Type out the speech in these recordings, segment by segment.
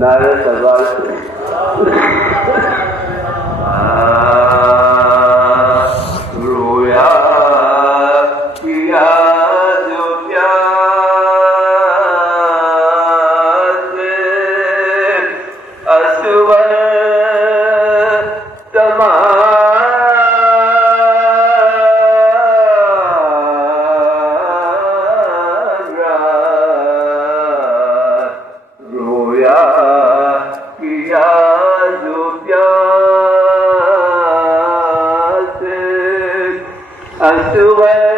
نعرہ تبار رویا کیا جو پیاس اسور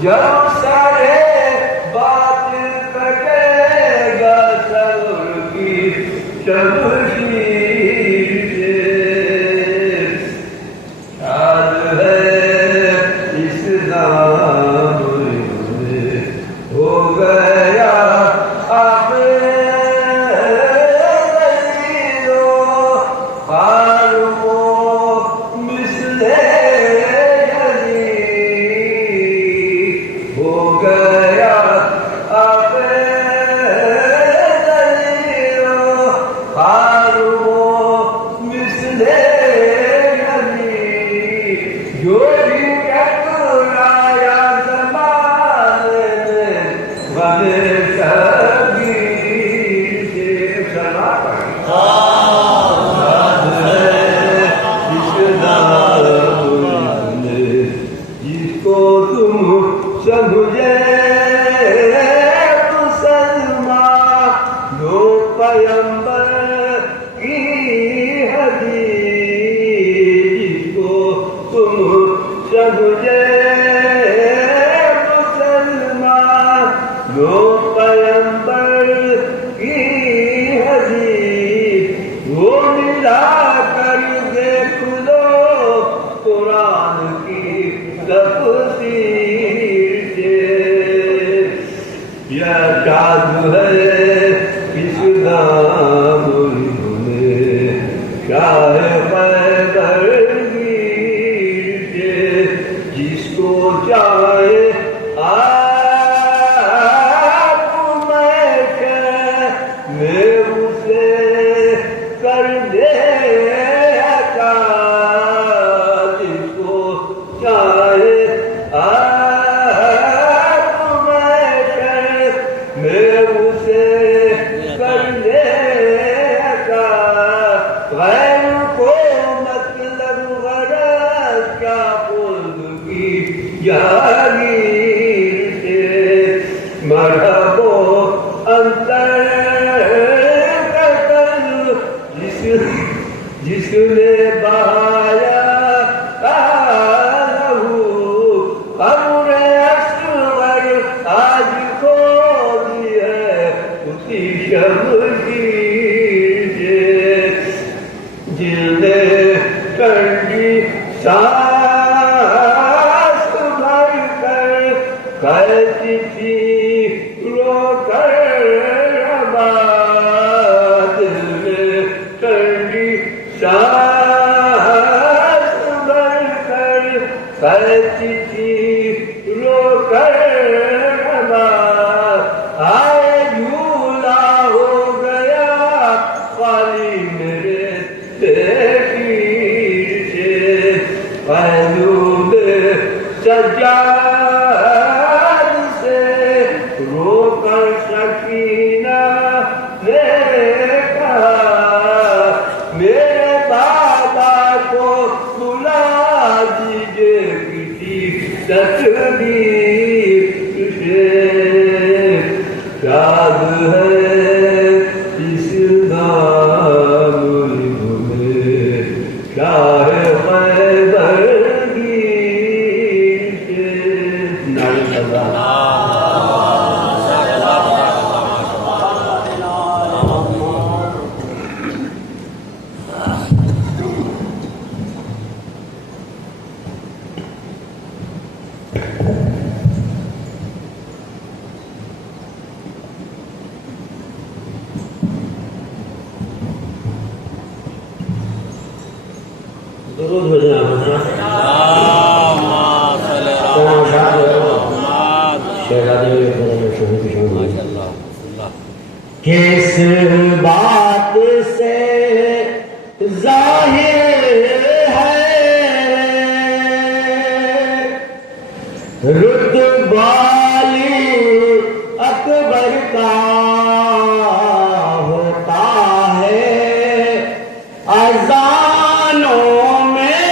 Hallelujah. غیر کو مطلب غرض کیا خود کی جاگیر سے مرحبا انتر قتل جس نے بہایا قبر اصغر آج کھو دی ہے اسی شمشیر سے جل نے کر دی سانس بھر کر کہتی تھی رو کر آباد دل نے کر دی سانس بھر کر کہتی تھی رو کر آباد آئے جھولا ہو گیا خالی میرے تحریر سے پہلو میں سجاد سے رو کر سکینہ نے کہا میرے بابا کو بلا دیجیے کسی تقدیر سے یاد ہے اس نام میں شاہ خیبر گیر سے درود بھیجنا کس بات سے ظاہر ہے رتبالی اکبر کا ہوتا ہے اذانوں میں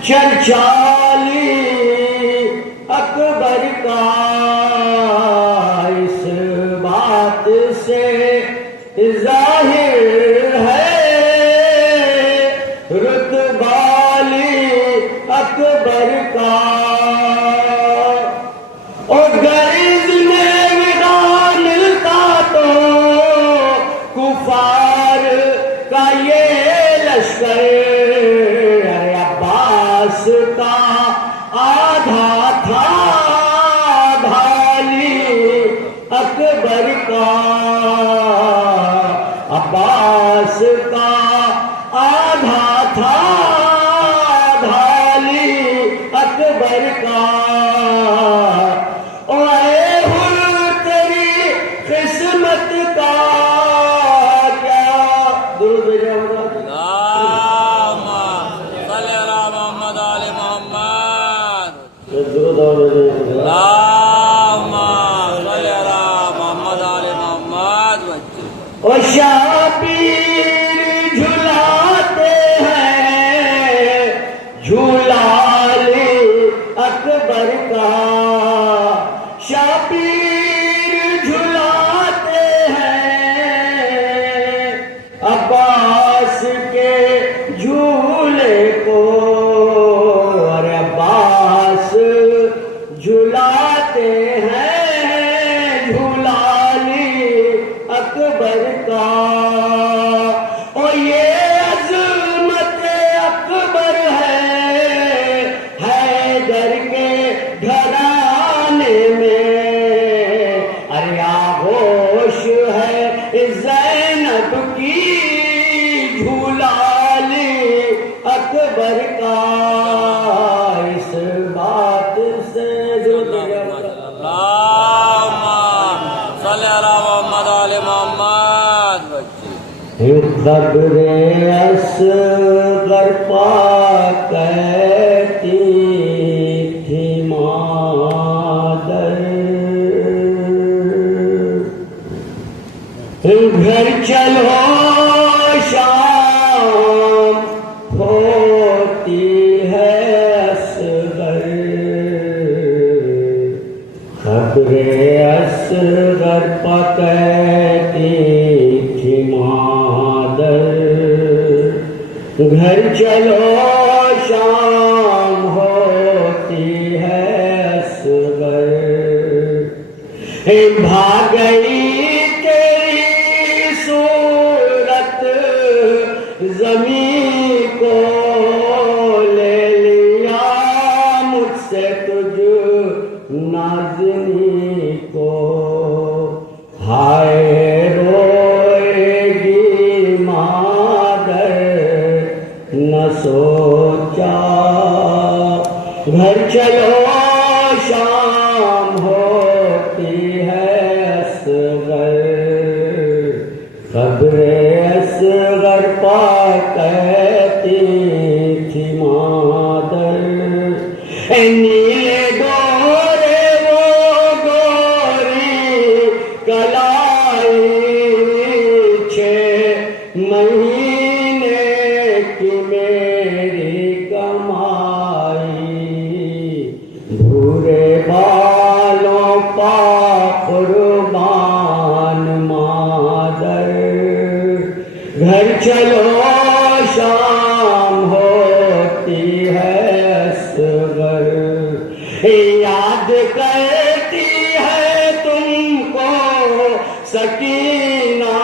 چرچالی اکبر کا اس بات سے ظاہر ہے رتبالی اکبر کا اور غرض میں ودا ملتا تو کفار کا یہ لشکر عباس کا آدھا تھا بھالی اکبر کا عباس کا آدھا تھا بھالی اکبر کا اے ہر تیری قسمت کا کیا درود بھیجا ہوگا اور شابیر جھلاتے ہیں جھولالی اکبر کا شابیر جھلاتے ہیں عباس کے جھولے کو اور عباس جھلاتے ہیں جھولالی اکبر کا اور یہ عظمت اکبر ہے حیدر کے گھرانے میں ارے آغوش ہے زینب کی جھولالی اکبر کا اس بات سے خبر اصغر پاک کہتی تھی مادر گھر چلو شام ہوتی ہے اصغر خبر اصغر پکڑتی تھی مادر گھر چلو شام ہوتی ہے اصغر بھاگ گئی تیری صورت زمین کو لے لیا مجھ سے تجھ نازنی کو ہائے روئے گی مادر نہ سوچا گھر چلو شام ہوتی ہے اصغر خبر اصغر پکڑتی تھی مادر نیلے گورے وہ گوری کلائی 6 مہینے کی میری کمائی بھورے بالوں کا قربان مادر گھر چلو شام ہوتی ہے اصغر یاد کرتی ہے تم کو سکینہ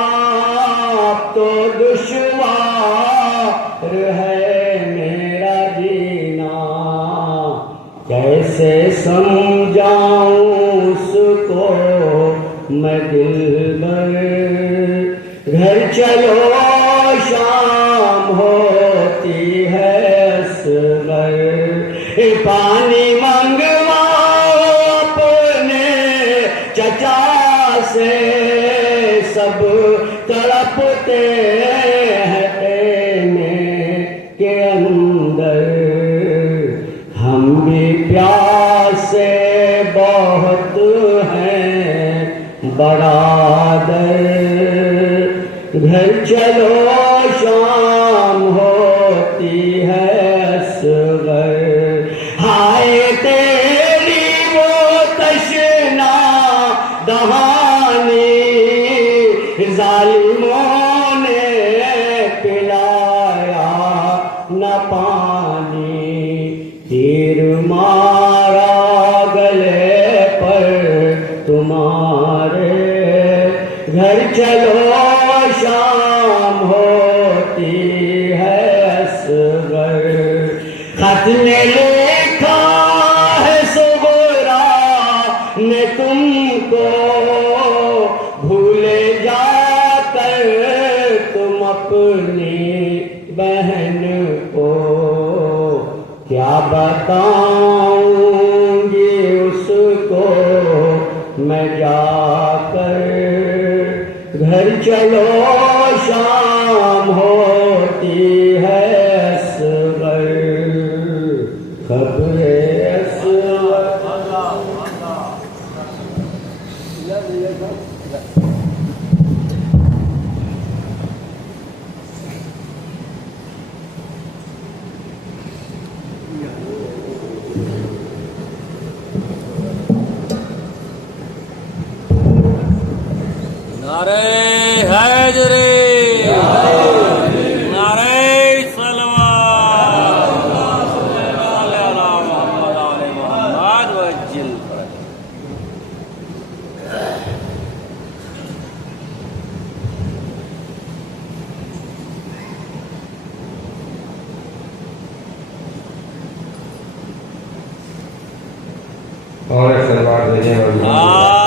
اب تو دشوار ہے میرا جینا کیسے سمجھاؤں اس کو میں دلبر گھر چلو شام ہوتی ہے اصغر پانی منگواؤ اپنے چچا سے سب تڑپتے ہیں خیمے کے اندر ہم بھی پیاسے بہت ہیں برادر گھر چلو شام ہوتی ہے اصغر ہائے تیری وہ تشنا دہانی ظالموں نے پلایا نہ پانی تیر مارا گلے پر تمہارے گھر چلو شام ہوتی ہے اصغر خط نے لکھا ہے صغرا نے تم کو بھولے جا کر تم اپنی بہن کو کیا بتاؤں گی اس کو میں جا کر گھر چلو شام ہوتی ہے اصغر خبر اصغر نعرہ حیدری نعرہ صلوات صلی علی محمد آل محمد وجل اور سلوات دینے والی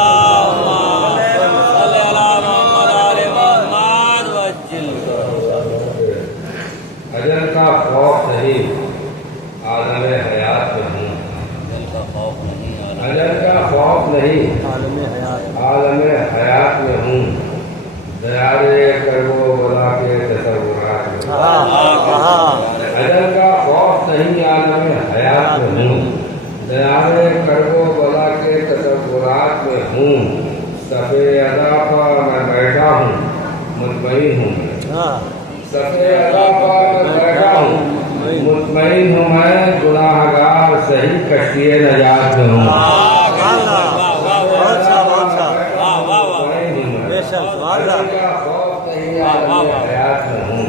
اجل کا خوف نہیں عالم حیات میں ہوں اجل کا خوف نہیں عالم حیات میں ہوں دیارے کرو بلا کے تصورات میں اجل کا خوف نہیں عالم حیات میں ہوں دیارے کرو بلا کے تصورات میں ہوں صفِ ادا پر میں بیٹھا ہوں مطمئن ہوں میں ہاں سفے ادا پر میں بیٹھا ہوں مطمئن ہوں میں گناہ گار صحیح کشتی نجات میں ہوں حیات میں ہوں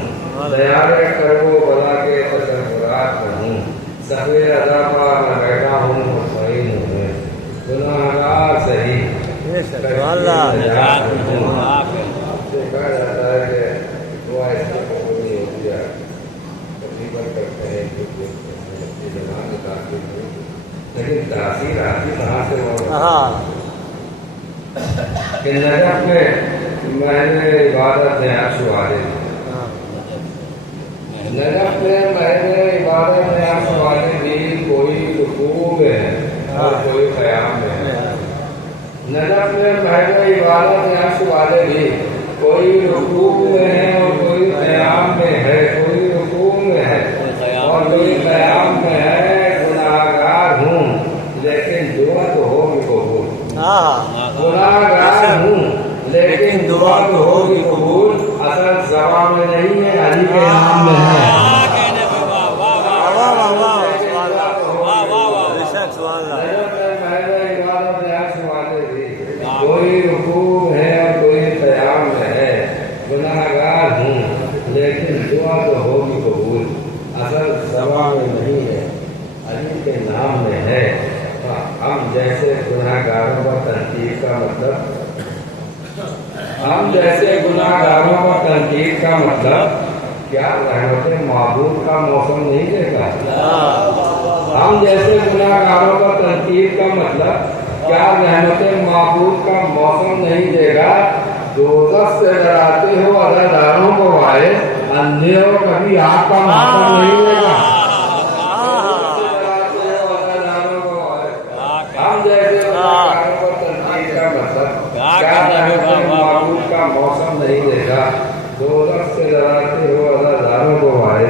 دیارے کربو بلا کے تصورات میں ہوں سفے ادا پر میں بیٹھا ہوں مطمئن ہوں میں گناہ گار صحیح نجات میں ہوں کہا جاتا ہے کہ دعا اس کا قبول نہیں ہوتی ہے تقریباً کرتے ہیں اپنی زبان میں تاثیر نہیں لیکن تاثیر آتی کہاں سے کہ نجف میں میں نے عبادت میں عرش والے نجف میں میں نے عبادت میں عرش والے بھی کوئی رکوع میں ہے اور کوئی قیام میں ہے نجف میں میں نے عبادت میں عرش والے بھی کوئی رکوع میں ہے اور کوئی قیام میں ہے کوئی رکوع میں ہے اور کوئی قیام میں ہے گناہگار ہوں لیکن دعا تو ہوگی قبول گناہگار ہوں لیکن دعا تو ہوگی قبول اصل زبان میں نہیں ہے علی کے نام میں ہے کوئی رکوع ہے اور کوئی قیام میں ہے گناہگار ہوں لیکن دعا تو ہوگی قبول اصل زبان میں نہیں ہے علی کے نام میں ہے ہم جیسے گناہگاروں پر تنقید کا مطلب کیا رحمت معبود کا موسم نہیں دیکھا ہم جیسے گناہگاروں پر تنقید کا مطلب کیا رحمت معبود کا موسم نہیں دے گا دوزخ سے ڈراتے ہو عزاداروں کو وائے اندھے ہو کبھی آپ کا موسم نہیں دے گا ہم جیسے گناہگاروں پر تنقید کا مطلب کیا رحمت معبود کا موسم نہیں دے گا دوزخ سے ڈراتے ہو عزاداروں کو وائے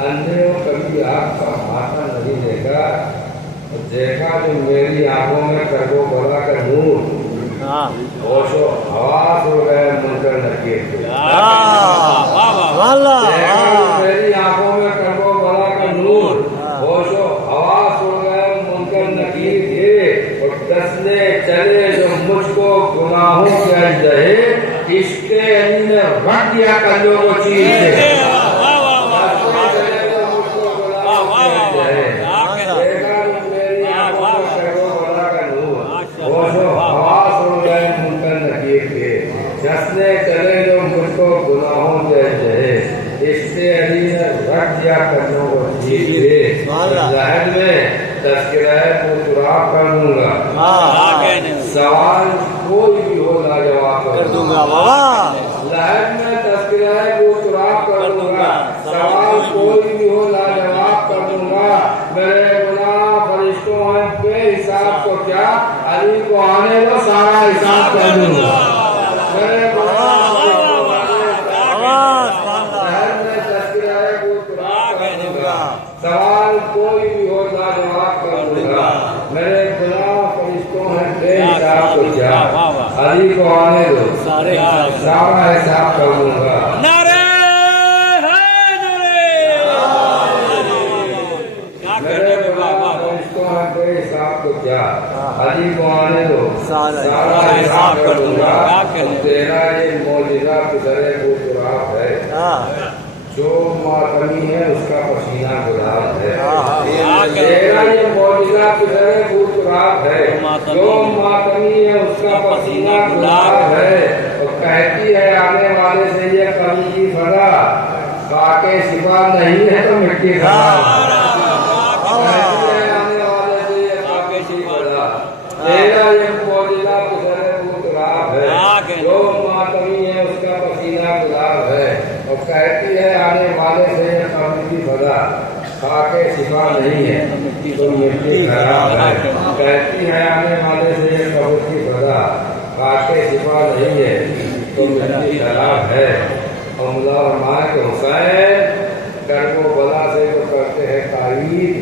اندھے ہو کبھی آپ کا ماتھا نہیں دے گا دیکھا جو میری آنکھوں میں کربو بلا کا نور ہوش و حواس ہو گئے منکر نکیر کے میری آنکھوں میں کربو بلا کا نور ہوش و حواس ہو گئے منکر نکیر کے اور دسنے چلے جو مجھ کو گناہوں کے اجزائے عشق علی نے رکھ دیا کلوں کو چیز سے چلے جو مجھ کو گناہوں کے جہے عشق علی نے رکھ دیا کرنوں کو جیت دے ظاہر میں تذکرہ کو سراغ کر دوں گا سوال کوئی بھی ہو لاجواب کر دوں گا ظاہر میں تذکرہ کو سراغ کر دوں گا سوال کوئی بھی ہو لاجواب کر دوں گا میرے گناہ فرشتوں ہیں بے حساب کو کیا علی کو آنے دو سارا حساب کر دوں گا سوال کوئی بھی ہو لاجواب کر دوں گا میرے گناہ فرشتوں ہیں بے حساب کو کیا علی کو آنے دو سارا حساب کر دوں گا میرے گناہ فرشتوں ہیں بے حساب کو کیا علی کو آنے دو سارا حساب کر دوں گا تیرا یہ معجزہ گزرے وہ سراغ ہے جو ماتمی ہے اس کا پسینہ گلاب ہے تیرا یہ معجزہ گزرے وہ سراغ ہے جو ماتمی ہے اس کا پسینہ گلاب ہے اور کہتی ہے آنے والے سے یہ کمی کی فضا خاک شفا نہیں ہے تو مٹی خراب تیرا یہ معجزہ گزرے وہ سراغ ہے جو ماتمی ہے اس کا پسینہ گلاب ہے اور کہتی ہے آنے والے سے یہ قبر کی فضا خاک شفا نہیں ہے تو مٹی خراب ہے کہتی ہے آنے والے سے یہ قبر کی فضا خاک شفا نہیں ہے تو مٹی خراب ہے اور ملا فرمایا کہ حسین کرب و بلا سے جو کرتے ہیں تعریف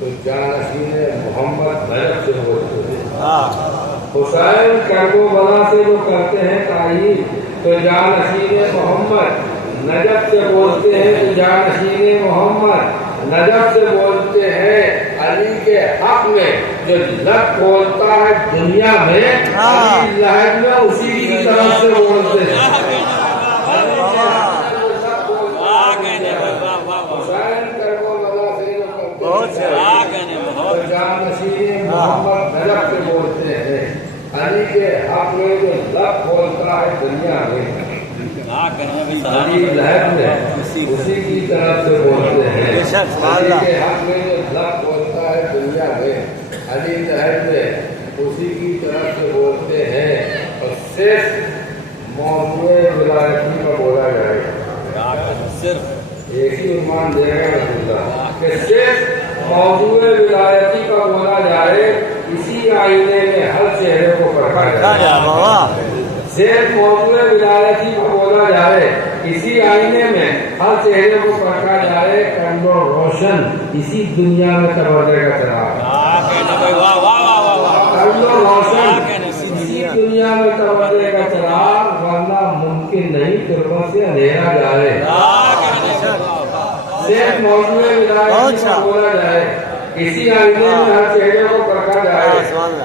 تو جانشین محمد نجف سے ہوتے ہیں حسین کرب و بلا سے جو کرتے ہیں تعریف تو جانشین محمد نجف سے بولتے ہیں، تو جانشین محمد نجف سے بولتے ہیں علی کے حق میں، جو لب بولتا ہے دنیا میں علی لہب میں اسی کی طرف سے بولتے ہیں۔ جانشین محمد نجف سے بولتے ہیں علی کے حق میں، جو لب بولتا ہے دنیا میں علی لہب میں اسی کی طرف سے بولتے ہیں۔ علی کے حق میں جو لب بولتا ہے دنیا میں علی لہب میں اسی کی طرف سے بولتے ہیں۔ اور صرف موضوع ولایتی کا بولا جائے، صرف ایک ہی عنوان دے رہے ہیں رسول اللہ کہ صرف موضوع ولایتی کا بولا جائے، اسی آئینے میں ہر چہرے کو پرکھا جائے۔ صرف موضوع ولایتی کو بولا جائے، اسی آئینے میں ہر چہرے کو پرکھا جائے، کندو روشن اسی دنیا میں تبادلے کا چراغ، کندو روشن اسی دنیا میں تبادلے کا چراغ، ورنہ ممکن نہیں قربت سے اندھیرا جائے۔ صرف موضوع ولایتی کو بولا جائے، اسی آئینے میں ہر چہرے کو پرکھا جائے،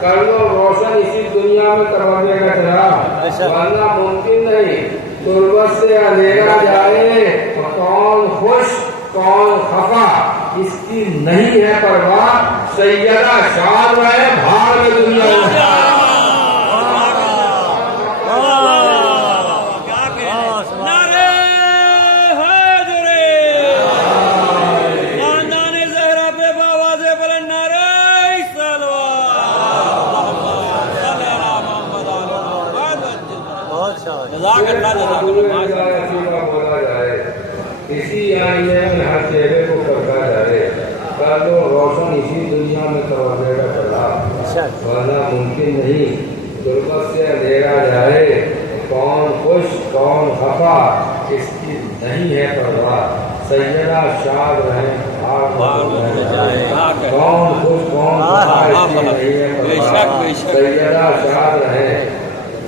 کندو روشن اسی دنیا میں تبادلے کا چراغ، ورنہ ممکن نہیں تربت سے اندھیرا جائے۔ کون خوش کون خفا اس کی نہیں ہے پرواہ، سیدہ شاد رہے بھاڑ میں دنیا میں۔ بولا جائے، اسی آئینے میں ہر چہرے کو پرکھا جائے، کر دو روشن اسی دنیا میں تبادلے کا چراغ، ورنہ ممکن نہیں غربت سے اندھیرا جائے۔ کون خوش کون خفا اس کی نہیں ہے پرواہ، سیدہ شاد رہے کون خوش کون خفا اس کی نہیں ہے پرواہ، سیدہ شاد رہے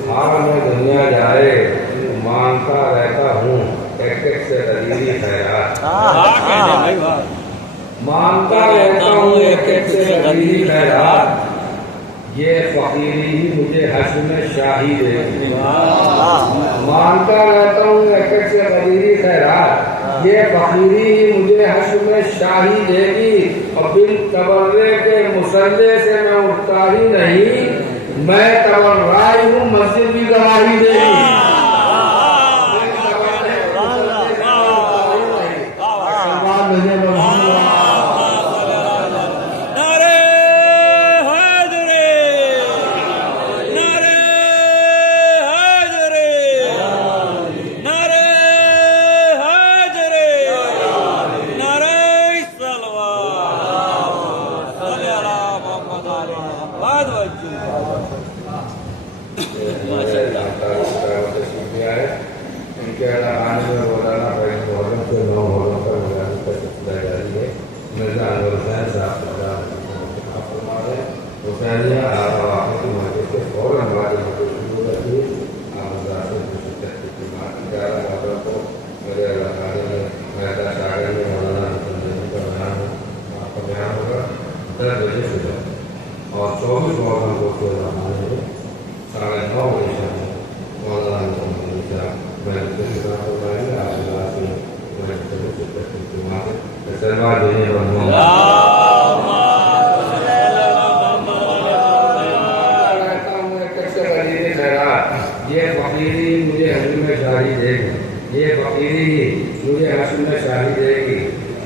بھاڑ میں دنیا جائے۔ مانگتا رہتا ہوں ایک ایک سے غریبی خیرات، مانگتا رہتا ہوں ایک ایک سے غریبی خیرات، یہ فقیری ہی مجھے حشر میں شاہی دے گی۔ مانگتا رہتا ہوں ایک ایک سے غریبی خیرات، یہ فقیری ہی مجھے حشر میں شاہی دے گی۔ اور بن تبرے کے مسلح سے میں اٹھتا ہی نہیں، میں تبررائی ہوں مسجد بھی گواہی دے گی۔ اور 24 محرم کو 9:30 بجے مولانا یہ فقیری مجھے حشر میں شاہی دے گی، یہ فقیری مجھے حشر میں شاہی دے گی،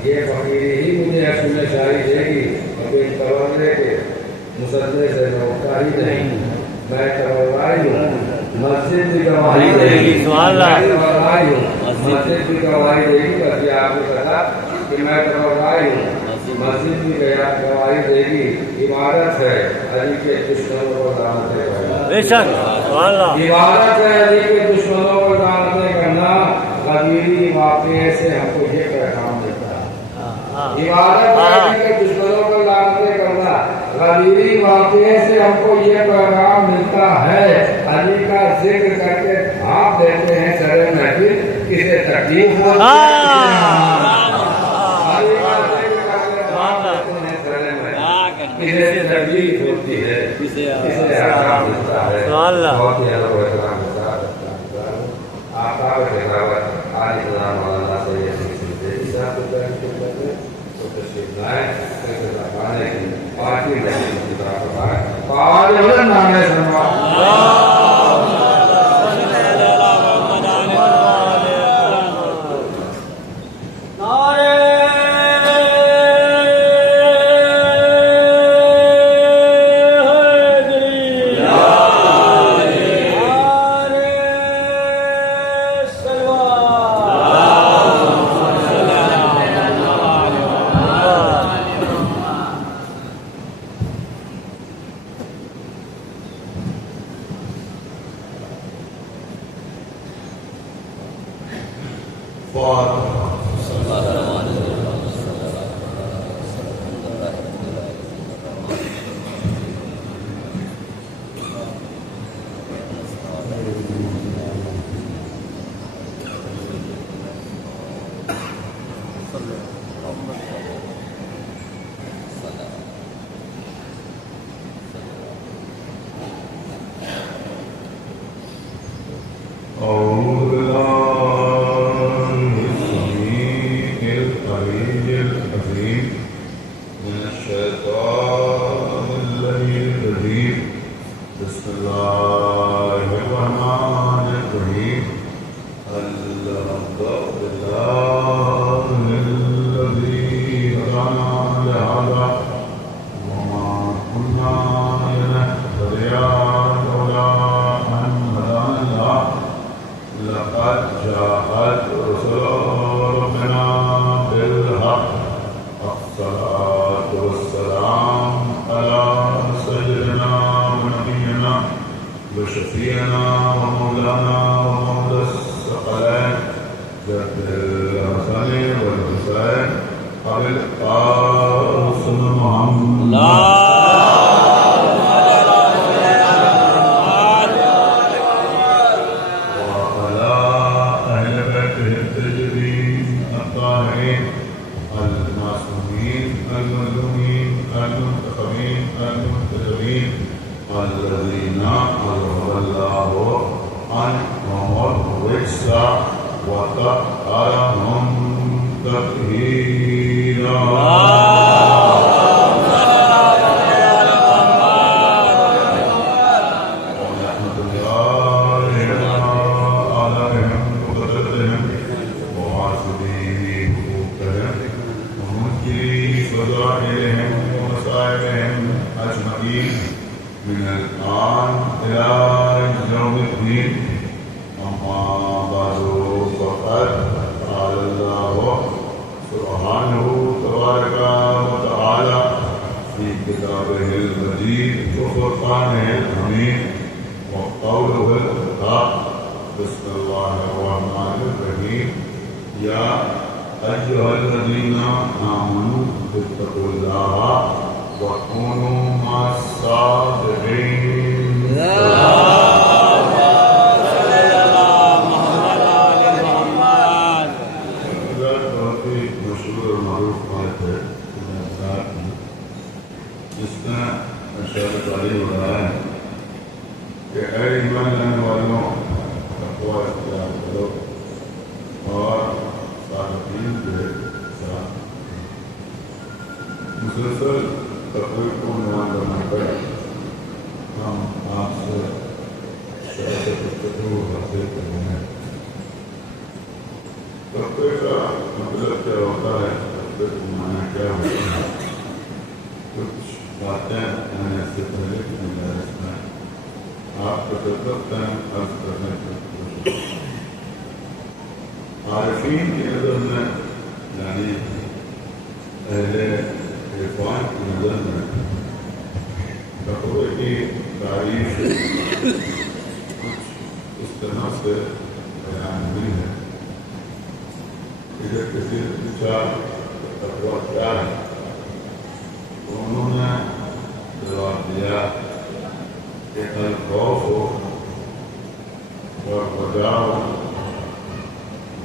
یہ فقیری ہی مجھے حشر میں شاہی دے گی۔ اور کوئی تبرے کے مسلح سے میں اٹھتا ہی نہیں، میں تبررائی ہوں مسجد بھی گواہی دے گی، تبررائی ہوں مسجد بھی گواہی دے گی۔ بس یہ آپ نے کہا کہ میں تبررائی ہوں مسجد بھی گواہی دے گی۔ عبادت ہے علی کے دشمنوں کو لعنتیں کرنا، عبادت ہے علی کے دشمنوں کو لعنتیں کرنا۔ غدیری واقعے سے ہم کو یہ پیغام دیتا ہے، عبادت ہے علی کے دشمنوں کو لعنتیں کرنا۔ غدیری واقعے سے ہم کو یہ پیغام ملتا ہے، علی کا ذکر کر کے آپ دیکھتے ہیں کرے محفل کسے تکلیف ہوتی کسے تکلیف ہوتی ہے کسے آرام ملتا ہے بہت ہی ادب و احترام کے ساتھ آفتاب تلاوت عالی سلام مولانا سید سلسلے صاحب کو خدمت میں تو تشریف لائیں کھانے کی پارٹی لگی کی طرف آئے اور نام سنوا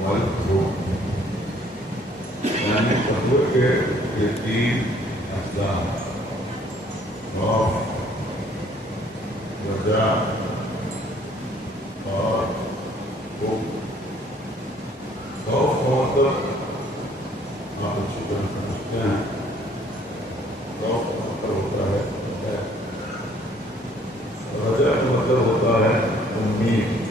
والخوف یعنی تقوی کے یہ تین اجزاء خوف رجا اور خوف خوف مطلب آپ اچھی طرح سمجھتے ہیں خوف کا مطلب ہوتا ہے رجا کا مطلب ہوتا ہے امید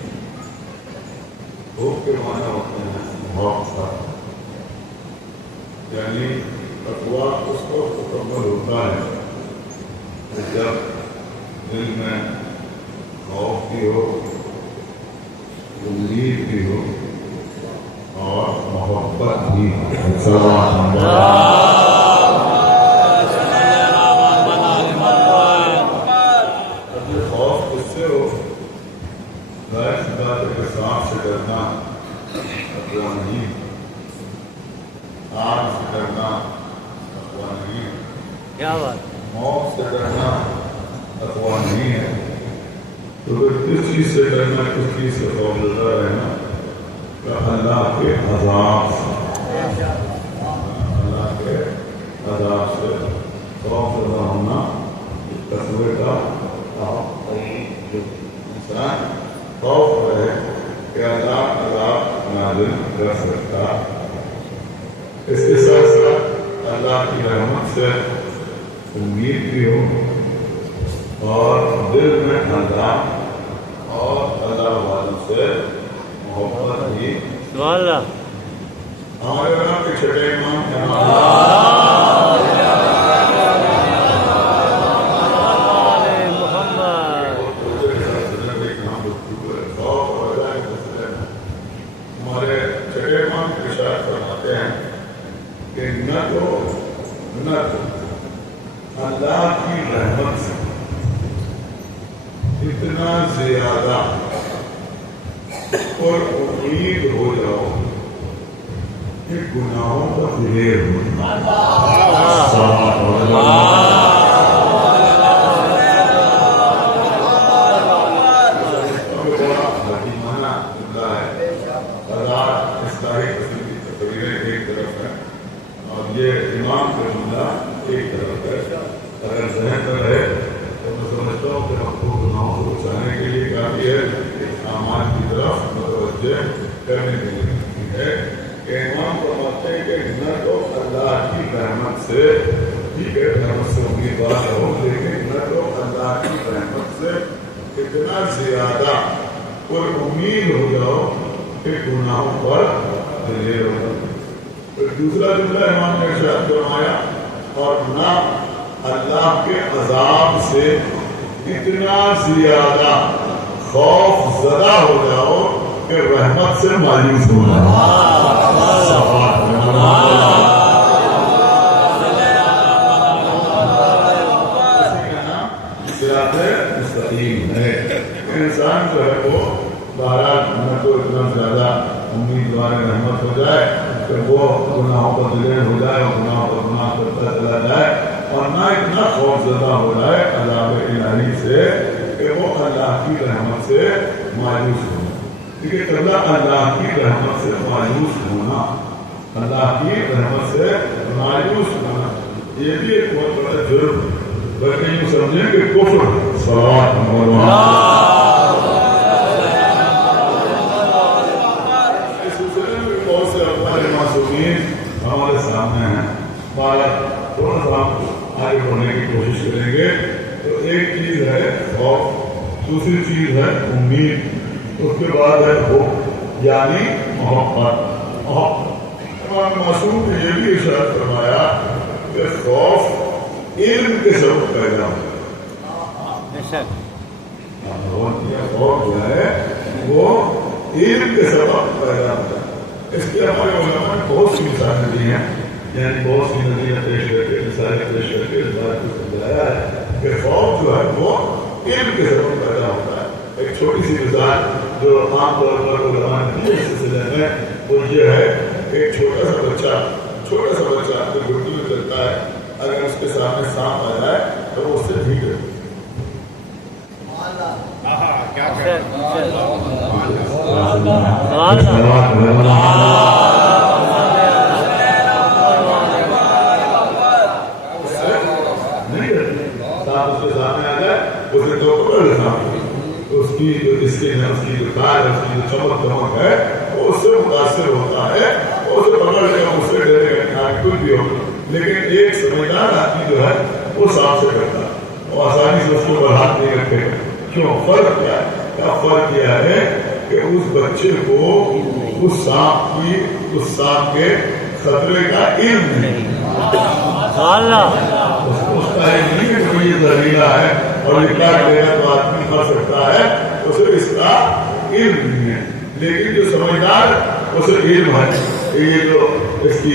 خوف کے معنی ہوتے ہیں محبت یعنی تقویٰ اس کو مکمل ہوتا ہے کہ جب دل میں خوف بھی ہو امید بھی ہو اور محبت بھی خوف کس سے ہو ظاہر سی بات ہے کہ سانپ سے ڈرنا تقویٰ نہیں آگ سے ڈرنا تقویٰ نہیں کیا بات موت سے ڈرنا تقویٰ نہیں ہے تو پھر کس چیز سے ڈرنا کس چیز سے خوف زدہ رہنا کہ اللہ کے عذاب سے اللہ کے عذاب سے خوف زدہ ہونا تقوی کا انسان خوف رہے کہ اللہ عذاب نازل کر سکتا اس کے ساتھ ساتھ اللہ کی رحمت سے امید بھی ہو اور دل میں اللہ اور اللہ والوں سے محبت بھی ہمارے یہاں کے چھٹے امام ہمارے چھٹے امام ارشاد فرماتے ہیں کہ نہ تو اللہ کی رحمت سے اتنا زیادہ اور امید ہو جاؤ کہ گناہوں کا ڈھیر ایک طرف ہے اور یہ امام کا جملہ ایک طرف ہے اگر ذہن میں رہے تو میں سمجھتا ہوں کہ ہم کو گناہوں کو بچانے کے لیے کافی ہے اعمال کی طرف متوجہ کرنے کے لیے کافی ہے کہ امام فرماتے ہیں کہ نہ تو اللہ کی رحمت سے ٹھیک ہے رحمت سے امیدوار رہو لیکن نہ تو اللہ کی رحمت سے اتنا زیادہ پر امید ہو جاؤ کہ گناہوں پر دلیر ہو جاؤ پھر دوسرا جملہ امام نے ارشاد فرمایا اور نہ اللہ کے عذاب سے اتنا زیادہ خوف زدہ ہو جاؤ کہ رحمت سے مایوس ہو مستقیم ہے انسان جو ہے وہ بہرحال نہ تو اتنا زیادہ امیدوار رحمت ہو جائے کہ وہ گناہوں پر دلیر ہو جائے اور گناہوں پر گناہ کرتا چلا جائے اور نہ اتنا خوف زدہ ہو جائے عذاب الہی سے کہ وہ اللہ کی رحمت سے مایوس ہو کیونکہ قبلہ اللہ کی رحمت سے مایوس ہونا اللہ کی رحمت سے مایوس ہونا یہ بھی ایک بہت بڑا جرم بلکہ یہ سمجھیں کہ کفر صلوات ہمارے سامنے ہیں تھوڑا سا آگے بڑھنے کی کوشش کریں گے تو ایک چیز ہے خوف دوسری چیز ہے امید اس کے بعد ہے خوف یعنی محبت امام معصوم نے یہ بھی ارشاد فرمایا کہ خوف علم کے سبب پیدا ہوتا ہے خوف جو ہے وہ علم کے سبب پیدا ہوتا ہے اس کے ہمارے علماء نے بہت سی مثالیں دی ہیں یعنی بہت سی ندیاں پیش کر کے مثالیں پیش کر کے اس بات کو سمجھایا ہے کہ خوف جو ہے وہ علم کے سبب پیدا ہوتا ہے ایک چھوٹی سی مثال جو عام طور پر علماء نے دی اس سلسلے میں وہ یہ ہے کہ ایک چھوٹا سا بچہ اپنی گھٹی میں چلتا ہے اگر اس کے سامنے سانپ آ جائے تو وہ اس سے بھیگ سامنے آ جائے اسے تو اس کی اس کی جو کار ہے اس کی جو چمک دمک ہے وہ اس سے متاثر ہوتا ہے، وہ اسے پکڑ لے گا، اس سے ڈرے گا، کچھ بھی ہو. لیکن ایک سمجھدار آدمی جو ہے وہ صاف سے کرتا ہے اور آسانی سے اس کے اوپر ہاتھ نہیں رکھے گا. کیوں؟ فرق کیا ہے؟ کیا فرق کیا ہے کہ اس بچے کو اس سانپ کے خطرے کا علم نہیں، اس کا علم نہیں کہ یہ زہریلا ہے اور یہ کیا کرے گا تو آدمی مر سکتا ہے، اسے اس کا علم نہیں ہے. لیکن جو سمجھدار اسے علم ہے کہ یہ جو اس کے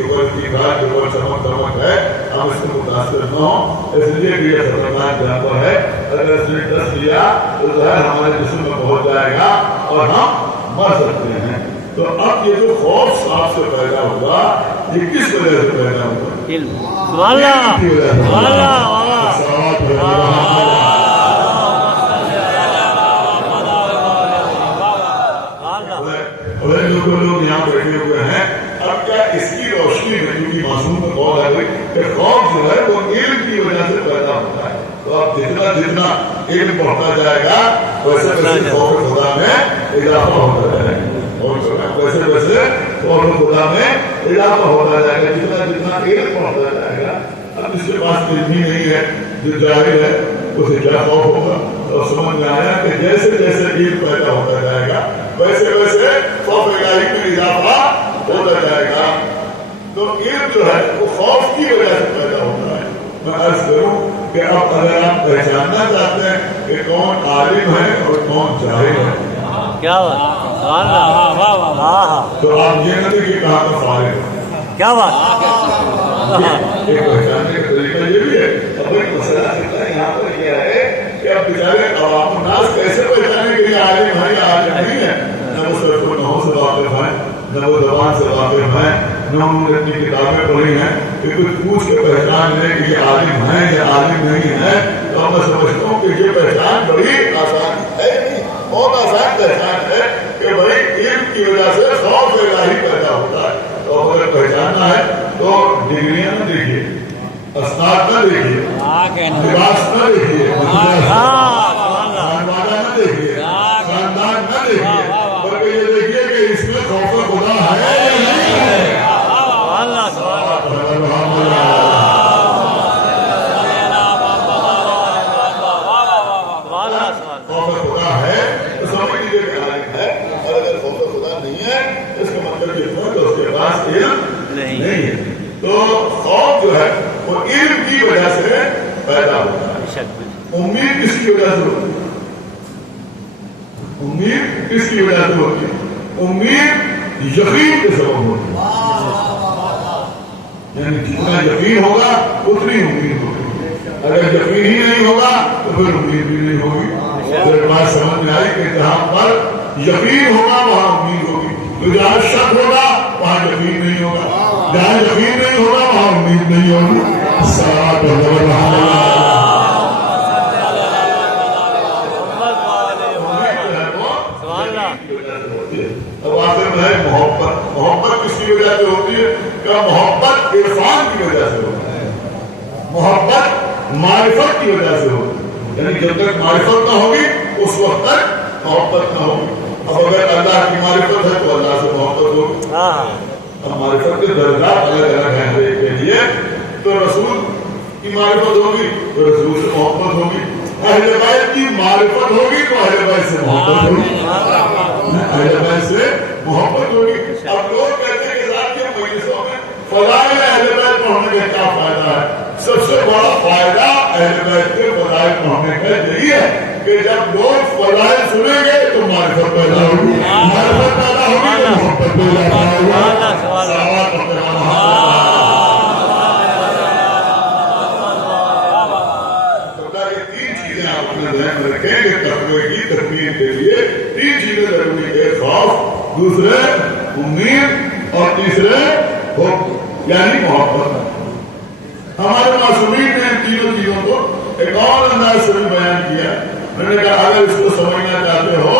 اوپر کی بات کے اوپر چمک دمک ہے، ہم اس سے متاثر نہ ہوں، اس لیے کہ یہ خطرناک جانور ہے، اگر اس نے ڈس لیا تو زہر ہمارے جسم میں پہنچ جائے گا اور ہم مر سکتے ہیں. تو اب یہ جو خوف سانپ سے پیدا ہوگا یہ کس وجہ سے پیدا ہوگا؟ جو لوگ یہاں بیٹھے ہوئے ہیں، اب کیا اس کی روشنی میں کیونکہ معصوم کا قول ہے کہ خوف جو ہے وہ علم کی وجہ سے پیدا ہوتا ہے، تو اب جتنا علم بڑھتا جائے گا ویسے ویسے خوف خدا میں اضافہ ہوتا جائے گا، ویسے ویسے خوف خدا میں اضافہ ہوتا جائے گا، جتنا علم بڑھتا جائے گا. اب جس کے پاس علم ہی نہیں ہے، جو جاہل ہے، اسے کیا خوف ہوگا؟ اور سمجھ میں آیا کہ جیسے جیسے علم پیدا ہوتا جائے گا ویسے ویسے خوف الہی میں اضافہ ہوتا جائے گا. تو علم جو ہے وہ خوف کی وجہ سے پیدا ہوتا ہے. میں عرض کروں کہ اب اگر آپ پہچاننا چاہتے ہیں کہ کون عالم ہے اور کون جاہل ہے، کیا تو آپ یہ نہ دیکھیے کہاں کا فارغ ہے. کیا بات ایک پہچاننے کا طریقہ یہ بھی ہے. اب ایک مسئلہ چلتا ہے یہاں پر یہ ہے کہ اب بیچارے عوام الناس کیسے پہچانے کہ یہ عالم ہے یا عالم نہیں ہے؟ نہ وہ صرف نحو سے واقف ہیں، نہ وہ زبان سے واقف ہیں، نہ انہوں نے اپنی کتابیں پڑھی ہیں کہ کچھ پوچھ کے پہچان لیں کہ یہ عالم ہے یا عالم نہیں ہے. تو میں سمجھتا ہوں کہ یہ پہچان بڑی آسان ہے، بہت آسان پہچان ہے کہ بھائی علم کی وجہ سے خوف الہی پیدا ہوتا ہے. تو اگر پہچاننا ہے تو ڈگریاں نہ دیکھیے، اسناد نہ دیکھیے، لباس نہ دیکھیے، خاندان نہ دیکھیے، خاندان نہ دیکھیے، بلکہ یہ دیکھیے کہ اس میں خوف خدا ہے یا نہیں ہے. خوف خدا ہے تو سمجھ لیجیے کہ عالم ہے، اور اگر خوف خدا نہیں ہے اس کا مطلب یہ ہوا کہ اس کے پاس علم نہیں ہے. تو خوف جو ہے وہ علم کی وجہ سے پیدا ہوتا ہے. امید کس کی وجہ سے ہوتی ہے؟ امید کس کی وجہ سے ہوتی ہے؟ امید یقین کے سبب ہوتی ہے. یعنی جتنا یقین ہوگا اتنی امید ہوگی، اگر یقین ہی نہیں ہوگا تو پھر امید بھی نہیں ہوگی. پھر بات سمجھ میں آئی کہ جہاں پر یقین ہوگا وہاں امید ہوگی، تو جہاں شک ہوگا وہاں یقین نہیں ہوگا، جہاں یقین نہیں ہوگا وہاں امید نہیں ہوگی. اب آخر میں ہے محبت کس کی وجہ سے ہوتی ہے؟ کہ محبت عرفان کی وجہ سے ہوتی ہے، محبت معرفت کی وجہ سے ہوتی ہے. یعنی جب تک معرفت نہ ہوگی اس وقت تک محبت نہ ہوگی. اب اگر اللہ کی معرفت ہے تو اللہ سے محبت ہوگی. اب معرفت کے درجات الگ الگ ہیں ہر ایک کے لیے. تو رسول کی معرفت ہوگی تو رسول سے محبت ہوگی، اہل بیت کی معرفت ہوگی تو اہل بیت سے محبت ہوگی، اہل بیت سے محبت ہوگی. اب لوگ کہتے ہیں کہ رات کے مجلسوں میں فضائل اہل بیت پڑھنے کا کیا فائدہ ہے؟ سب سے بڑا فائدہ اہل بیت کے فضائل پڑھنے کا یہی ہے کہ جب لوگ فضائل سنیں گے تو معرفت پیدا ہوگی، معرفت پیدا ہوگی تو محبت پیدا ہوگی. رکھیں کہ تقوی کی تکمیل کے لیے تین چیزیں ضروری ہے: خوف، دوسرے امید، اور تیسرے حب یعنی محبت. ہمارے معصومین نے ان تینوں چیزوں کو ایک اور انداز سے بھی بیان کیا. میں نے کہا اگر اس کو سمجھنا چاہتے ہو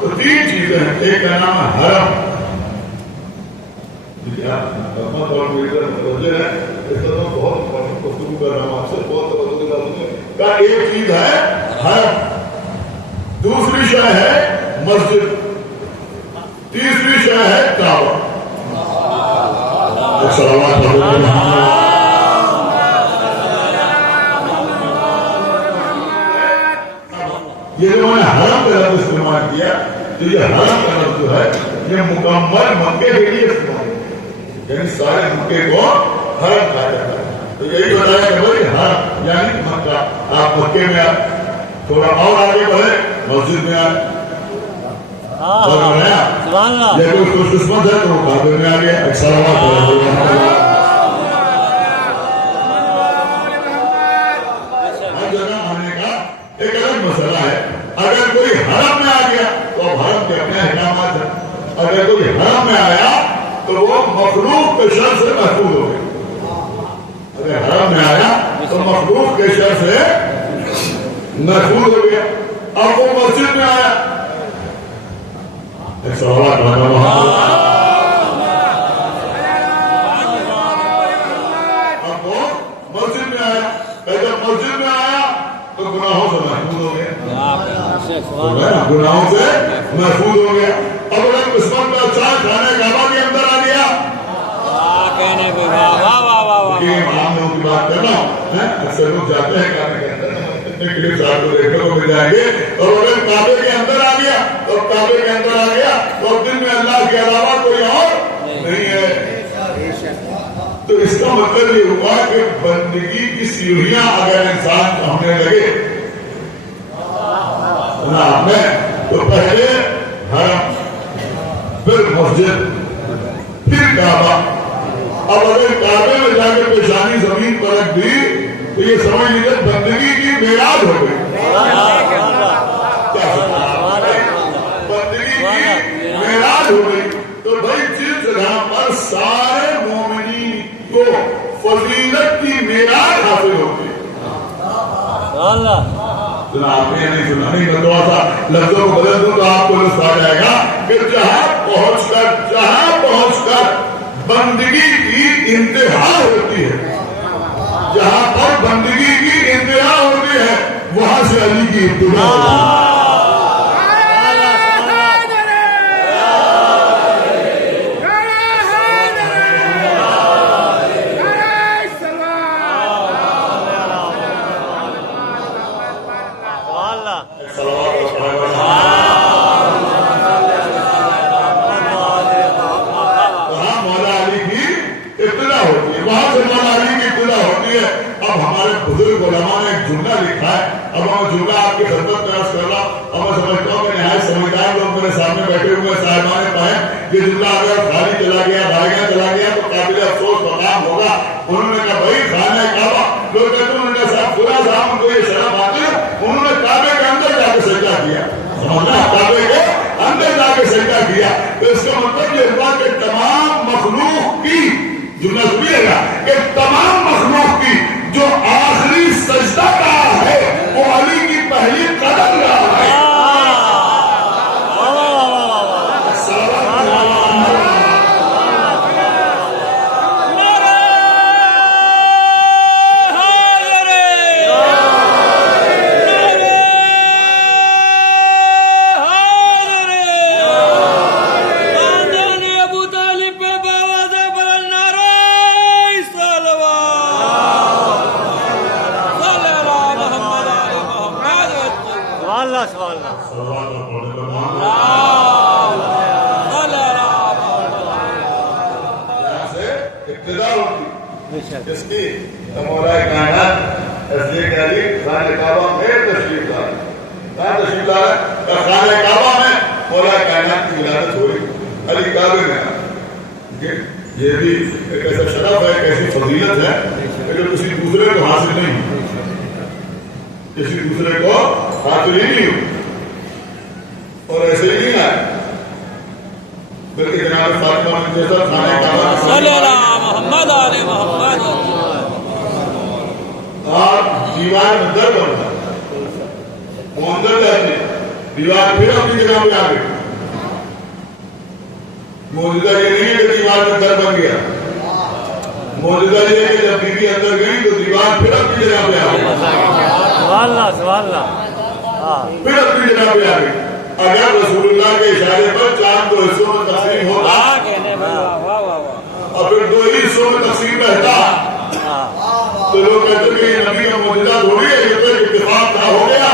تو 3 چیزیں ہیں. ایک کا نام ہے حرم. اور متوجہ ہے اس کا تو بہت گفتگو کر رہا ہوں آپ سے, بہت توجہ کا. ایک چیز ہے حرم, دوسری شے ہے مسجد, تیسری شے ہے کعبہ. یہ جو میں نے حرم کا لفظ استعمال کیا تو یہ حرم کا لفظ جو ہے یہ مکمل مکے کے لیے استعمال ہے, یعنی سارے مکے کو حرم کہا جاتا ہے. تو یہی بتایا کہ بھائی حرم یعنی مکہ. آپ مکے میں تھوڑا اور آگے بڑھے مسجد میں آئے, یہ کوئی خوش قسمت ہے تو وہ کعبے میں آ گیا. ہر جگہ آنے کا ایک الگ مسئلہ ہے. اگر کوئی حرم میں آ گیا تو اب حرم کے اپنے احکامات ہیں. اگر کوئی حرم میں آیا تو وہ مخلوق کے شر سے محفوظ ہو گیا. اگر حرم میں آیا تو مخلوق کے شر سے محفوظ ہو گیا. اب وہ مسجد میں آیا, اب وہ مسجد میں آیا. جب مسجد میں آیا تو گناہوں سے محفوظ ہو گیا, گناہوں سے محفوظ ہو گیا. اب اگر قسمت کا اچھا کھانے کعبہ کے اندر آ گیا, عام لوگوں کی بات کر رہا ہوں, اکثر لوگ جاتے ہیں کعبے کے اندر, کلپس آپ کو دیکھنے کو مل جائیں گے. اور اگر کعبے کے اندر آ گیا تو کعبے کے اندر آ گیا تو دل میں اللہ کے علاوہ کوئی اور نہیں ہے. تو اس کا مطلب یہ ہوا کہ بندگی کی سیڑھیاں اگر انسان کو ہونے لگے میں تو پہلے حرم, پھر مسجد, پھر کعبہ. اب اگر کعبے میں جا کے پیشانی زمین پر رکھ دی تو یہ سمجھ لیجیے بندگی کی معراج ہو گئی. بندگی کی معراج ہو گئی. تو بھائی جس جگہ پر سارے مومنین کو فضیلت کی معراج حاصل ہوتی ہے. آپ نے نہیں سنا, نہیں بتوا تھا, لفظوں کو بدل دوں تو آپ کو لطف آ جائے گا کہ جہاں پہنچ کر بندگی کی انتہا ہوتی ہے, جہاں پر بندگی کی انتہا ہوتی ہے وہاں سے علی کی ابتدا ہوتی ہے. اب ہمارے بزرگ علماء نے ایک جملہ لکھا ہے, اب وہ جملہ آپ کی خدمت میں عرض کر رہا ہوں. اب میں سمجھتا ہوں کہ نہایت سمجھدار لوگ میرے سامنے بیٹھے ہوئے صاحبان پائے. یہ جملہ اگر خالی چلا گیا, بھاگیا چلا گیا تو قابل افسوس مقام ہوگا. انہوں نے کہا بھائی خانہ کعبہ, لوگ کہتے ہیں انہوں نے صاحب خدا صاحب ان کو یہ شرم آتی ہے, انہوں نے کعبے کے اندر جا کے سجدہ کیا. سمجھنا, کعبے کے اندر جا کے سجدہ کیا. تو اس کا مطلب یہ ہوا کہ تمام مخلوق کی, جملہ سنیے گا, کہ تمام مخلوق کی جو آخری سجدہ کا ہے وہ علی کی پہلی قدم رہا ہے. جس کی مولا کائنات تصدیق علی خانہ کعبہ میں تشریف لائے. کہاں تشریف لائے؟ خانہ کعبہ میں مولا کائنات کی ولادت ہوئی, علی کعبے میں. یہ بھی ایک ایسا شرف ہے, ایک ایسی فضیلت ہے جو کسی دوسرے کو حاصل نہیں ہوئی, کسی دوسرے کو حاصل ہی نہیں ہوئی. اور ایسے ہی نہیں آئے بلکہ جناب فاطمہ نے جیسا خانہ کعبہ محمد علی محمد آپ دیوار میں در بن وہ اندر جاتے دیوار پھر اپنی جگہ پہ آ گئی. موجودہ یہ نہیں ہے کہ دیوار میں در بن گیا. موجودہ یہ ہے کہ جب بیوی اندر گئی تو دیوار پھر اپنی جگہ پہ آ گئی. پھر اپنی جگہ پہ آ گئی. اگر رسول اللہ کے اشارے پر چاند دو حصوں میں تقسیم ہوتا اور پھر دو ہی حصوں میں تقسیم رہتا تو لوگ کہتے ہیں کہ یہ نبی کا معجزہ تھوڑی ہے, یہ تو اتفاق کا ہو گیا.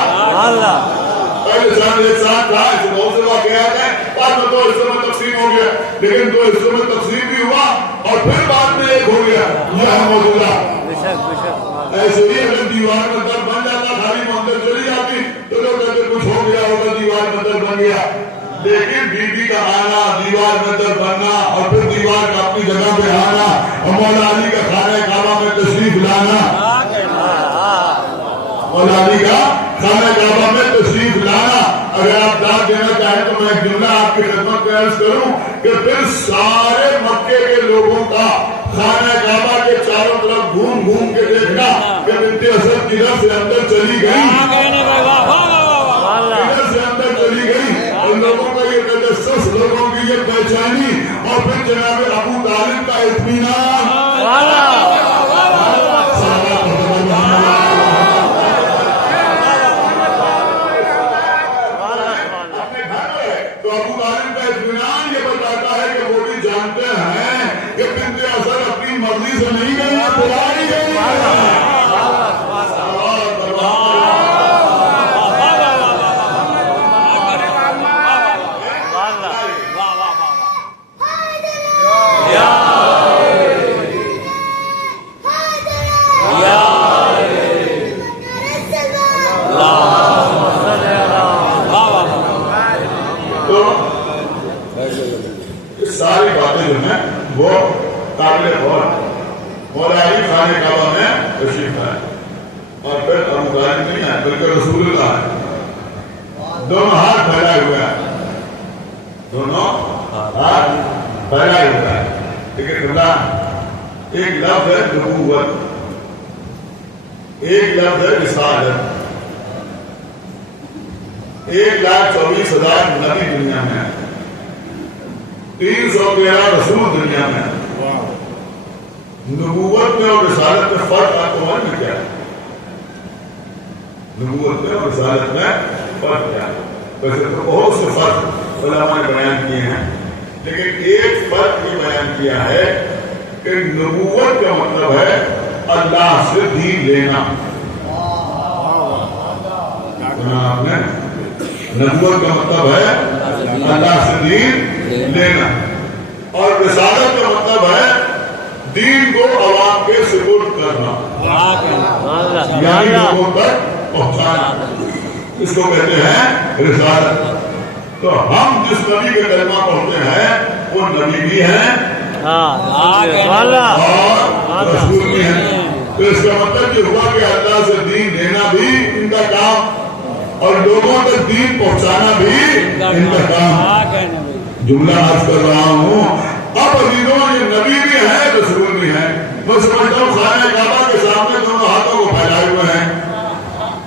پہلے چاند ایک ساتھ تھا, اس بہت سے واقعات ہیں, بعد میں دو حصوں میں تقسیم ہو گیا, لیکن دو حصوں میں تقسیم بھی ہوا اور پھر بعد میں ایک ہو گیا. یہ ہے معجزہ. ایسے ہی اگر دیوار میں در بن جاتا خالی مندر چلی جاتی تو لوگ کہتے کچھ ہو گیا ہوگا, دیوار میں در بن گیا. لیکن بی بی کا آنا, دیوار میں در بننا اور پھر دیوار کا اپنی جگہ پہ آنا اور مولا علی کا خانہ کعبہ میں تشریف لانا, مولا علی کا خانہ کعبہ میں تشریف لانا. اگر آپ داد دینا چاہیں تو میں ایک جملہ آپ کی خدمت میں عرض کروں کہ پھر سارے مکے کے لوگوں کا خانہ کعبہ کے چاروں طرف گھوم گھوم کے دیکھنا کہ بنت اسد کدھر سے اندر چلی گئی, کدھر سے اندر چلی گئی, اور لوگوں کا یہ تجسس, لوگوں کی یہ پہچانی, اور پھر جناب ابو طالب کا اطمینان. تو ابو طالب کا اطمینان یہ بتاتا ہے کہ وہ بھی جانتے ہیں کہ بنت اسد اپنی مرضی سے نہیں گئی, بلائی گئی. ساری باتیں جو ہیں وہ قابل غور. مولا علی خانہ کعبہ میں تشریف لائے اور پھر ابو طالب نہیں ہے بلکہ رسول اللہ ہے. دونوں ہاتھ پھیلائے ہوئے ہیں, دونوں ہاتھ پھیلائے ہوئے ہیں. لیکن اللہ ایک لفظ ہے نبوت, ایک لفظ ہے رسالت. 1,24,000 نبی دنیا میں ہے, 313 رسول دنیا میں. نبوت میں اور رسالت میں فرق آپ کو معلوم کیا ہے؟ نبوت میں اور رسالت میں فرق کیا ہے؟ ویسے تو بہت سے فرق علماء نے بیان کیے ہیں, لیکن ایک فرق یہ بیان کیا ہے کہ نبوت کا مطلب ہے اللہ سے دین لینا. آپ نے نبوت کا مطلب ہے اللہ سے دین لینا, اور رسالت کا مطلب ہے دین کو عوام کے سپرد کرنا, یعنی لوگوں تک پہنچانا. اس کو کہتے ہیں رسالت. تو ہم جس نبی کے کلمہ پڑھتے ہیں وہ نبی بھی ہیں اور رسول بھی ہیں. تو اس کا مطلب یہ ہوا کہ اللہ سے دین لینا بھی ان کا کام اور لوگوں تک دین پہنچانا بھی ان کا کام. جملہ عرض کر رہا ہوں. اب عزیزوں یہ نبی بھی ہے, رسول بھی ہے. میں سمجھتا ہوں خانہ کعبہ کے سامنے دونوں ہاتھوں کو پھیلائے ہوئے ہیں.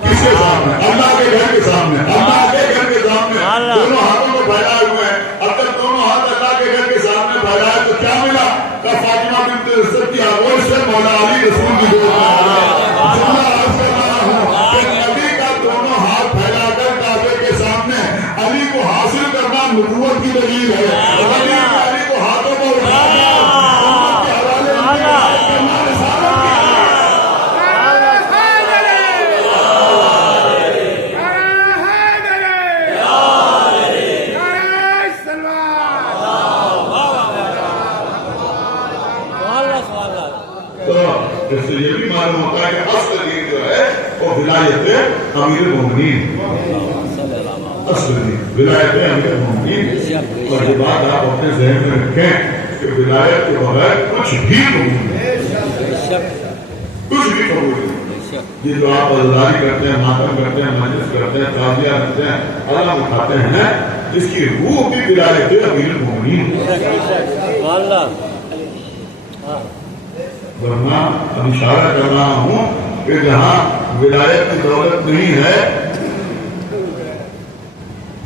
کس کے سامنے؟ اللہ کے گھر کے سامنے. اللہ کے گھر کے سامنے دونوں ہاتھوں کو پھیلائے ہوئے ہیں. اب تک دونوں ہاتھ اللہ کے گھر کے سامنے پھیلائے تو کیا ملا؟ کہ فاطمہ بنت اسد کی آغوش سے مولا علی رسول کی گود میں آ گئے. جملہ عرض کر رہا ہوں کہ نبی کا دونوں ہاتھ پھیلا کر کعبے کے سامنے علی کو حاصل کرنا نبوت کی دلیل ہے. علی کو ہاتھوں کو اٹھانا کے حوالے کرنا رسالت کی اس سے یہ بھی معلوم ہوتا ہے کہ اصل دین جو ہے وہ ولایت امیر المومنین. اصل دین ولایت امیر المومنین. اور یہ بات آپ اپنے ذہن میں رکھیں کہ ولایت کے بغیر کچھ بھی قبول نہیں, کچھ بھی قبول نہیں. یہ جو آپ عزاداری کرتے ہیں, ماتم کرتے ہیں, مجلس کرتے ہیں, تعزیہ کرتے ہیں, علم اٹھاتے ہیں, اس کی روح بھی ولایت امیر المومنین. ورنہ اب اشارہ کر رہا ہوں کہ جہاں ولایت کی دولت نہیں ہے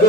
2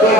2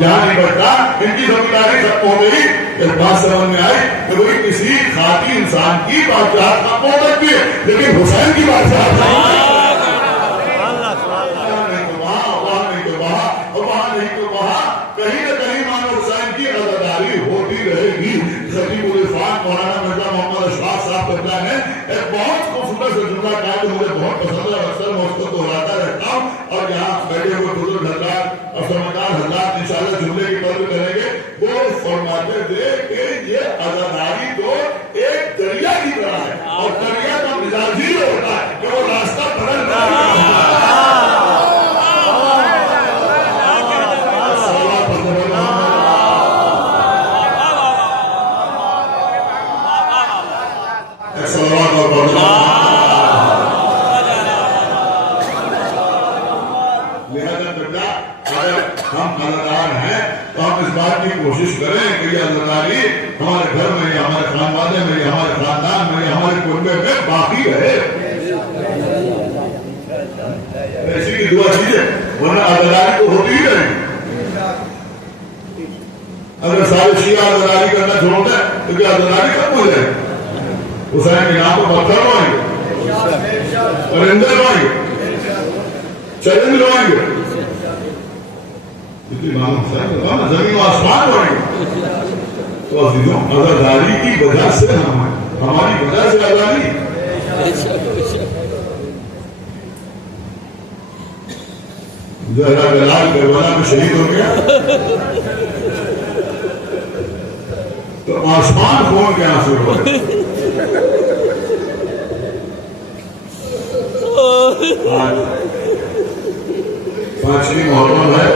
یہاں نہیں بڑھتا. ان کی زمینداری ختم ہو گئی. اس بات سمجھ میں آئی کہ وہی کسی خاطی انسان کی بادشاہت ختم ہو سکتی ہے لیکن حسین کی بادشاہت نہیں. کہیں نہ کہیں امام حسین کی عزاداری ہوتی رہے گی. خطیب العرفان مولانا مرزا محمد اشفاق صاحب کہتا ہے ایک بہت خوبصورت سے جملہ کہا جو مجھے بہت پسند ہے, اکثر میں اس کو دہراتا رہتا ہوں, اور یہاں بیٹھے ہوئے بزرگ حضرات اور سمجھدار حضرات انشاءاللہ جملے کی قدر کریں گے. وہ فرماتے تھے کہ یہ عزاداری تو ایک دریا کی طرح ہے, اور دریا کا مزاج ہی ہوتا ہے کہ وہ راستہ بدل رہا ہے. کوشش کریں کہ یہ عزاداری ہمارے گھر میں, ہمارے خاندان میں, ہمارے خاندان میں, ہمارے کنبے میں باقی رہے. ایسی کی دعا کیجیے, ورنہ عزاداری تو ہوتی ہی رہے. اگر سارے شیعہ عزاداری کرنا چھوڑ دیں تو کیا عزاداری ختم ہو جائے؟ حسین کے نام کو پتھر روئیں گے, پرندے روئیں گے, چرند روئیں گے, زمین و آسمان روئیں گے. تو عزیزوں عزاداری کی وجہ سے ہماری وجہ سے عزاداری. زہرا بلال کربلا میں شہید ہو گیا تو آسمان خون کے آنسو روئے. آج 5ویں محرم ہے.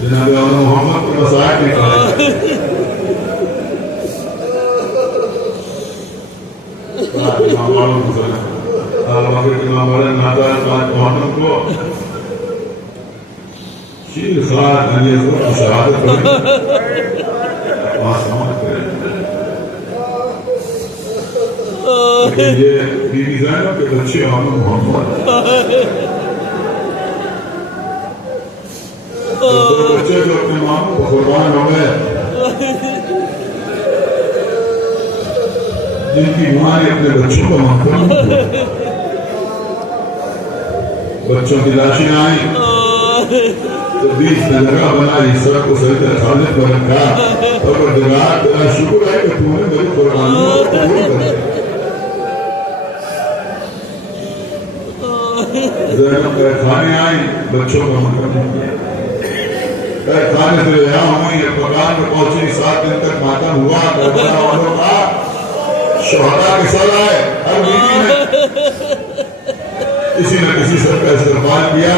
جناب محمد کو مسائل نکالے محمد کو شیر خان علی اکبر شہادت لیکن یہ بی بی زینب کے بچے محمد بچے جو اپنے ماں کو قربان ہو گئے, جن کی ماں نے اپنے بچوں کو محکم, بچوں کی لاشیں آئیں تو بیچ میں جگہ بنائی, سر کو سجدہ خالد پر رکھا, اور دیوار تیرا شکر ہے کہ تو نے میری قربانیوں کو قبول کر دیا. زینب قید خانے آئیں, بچوں کا محکم کیا, قید خانے سے رہا ہوئی, پکان میں پہنچی, 7 دن تک ماتم ہوا. کربلا والوں کا شہداء کے سر آئے, ہر بیوی نے کسی نہ کسی سر کا استقبال کیا,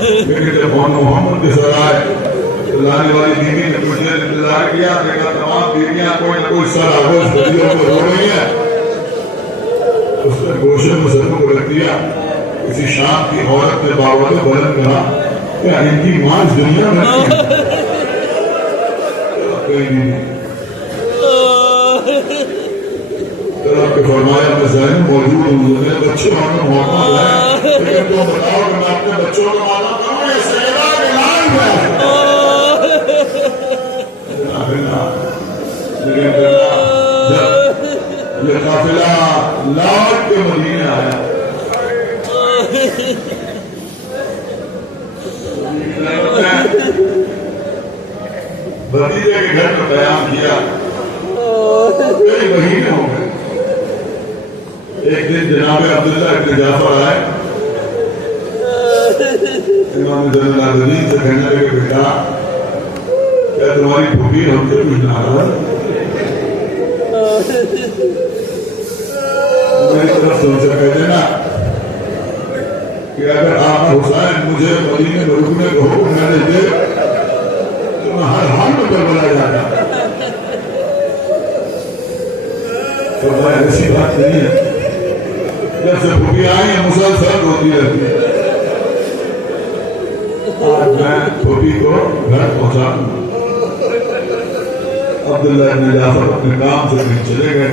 لیکن جب محمد کے سر آئے تو لانے والی بیوی نے کچھ دیر انتظار کیا. دیکھا تمام بیویاں کوئی نہ کوئی سر آگوش بدیوں کو رو رہی ہیں. اس نے گوشے میں سر کو رکھ دیا. کسی شام کی عورت نے باوجود بلند کہا کہ ان کی ماں اس دنیا میں نہیں. آپ کے فرمایا میں ذہن موجود ہوں, میرے بچے ہمیں محمد ہے, لیکن تو بتاؤ کہ میں اپنے بچوں کو مانا کروں یا سیدہ کے لائن میں. لیکن جب یہ قافلہ لوٹ کے مدینے آیا, بھتیجے کے گھر میں قیام کیا, کئی مہینے ہو گئے. ایک دن جناب عبداللہ ابن جعفر آئے, امام زین العابدین سے کہنے لگے بیٹا کیا تمہاری پھوپھی ہم سے کچھ ناراض ہے؟ میری طرف سے ان سے کہہ دینا کہ اگر آپ حسین مجھے مدینے میں رکنے کو حکم نہ دیتے تو میں ہر حال میں کربلا جاتا. فرمایا ایسی بات نہیں ہے, جب سے پھوپھی آئی ہیں مسلسل روتی رہتی ہے. آج میں پھوپھی کو گھر پہنچا دوں. عبداللہ ابن جعفر اپنے کام سے کہیں چلے گئے.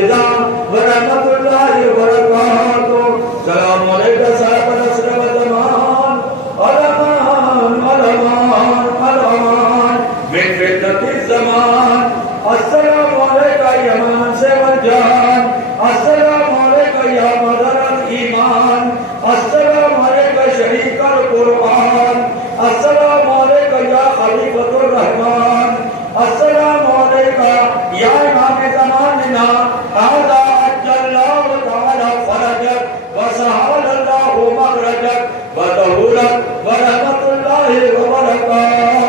الرضا ورحمة الله وبركاته سلام عليك صاحب العصر والزمان الأمان الأمان الأمان من فتنة الزمان السلام عليك يا منصب الجان السلام عليك يا مدر الإيمان السلام عليك شريك القرآن السلام عليك يا خليفة الرحمن السلام عليك يا إمام زماننا هذا أجل الله تعالى فرجك وسهل الله مخرجك وطهورك ورحمة الله وبركاته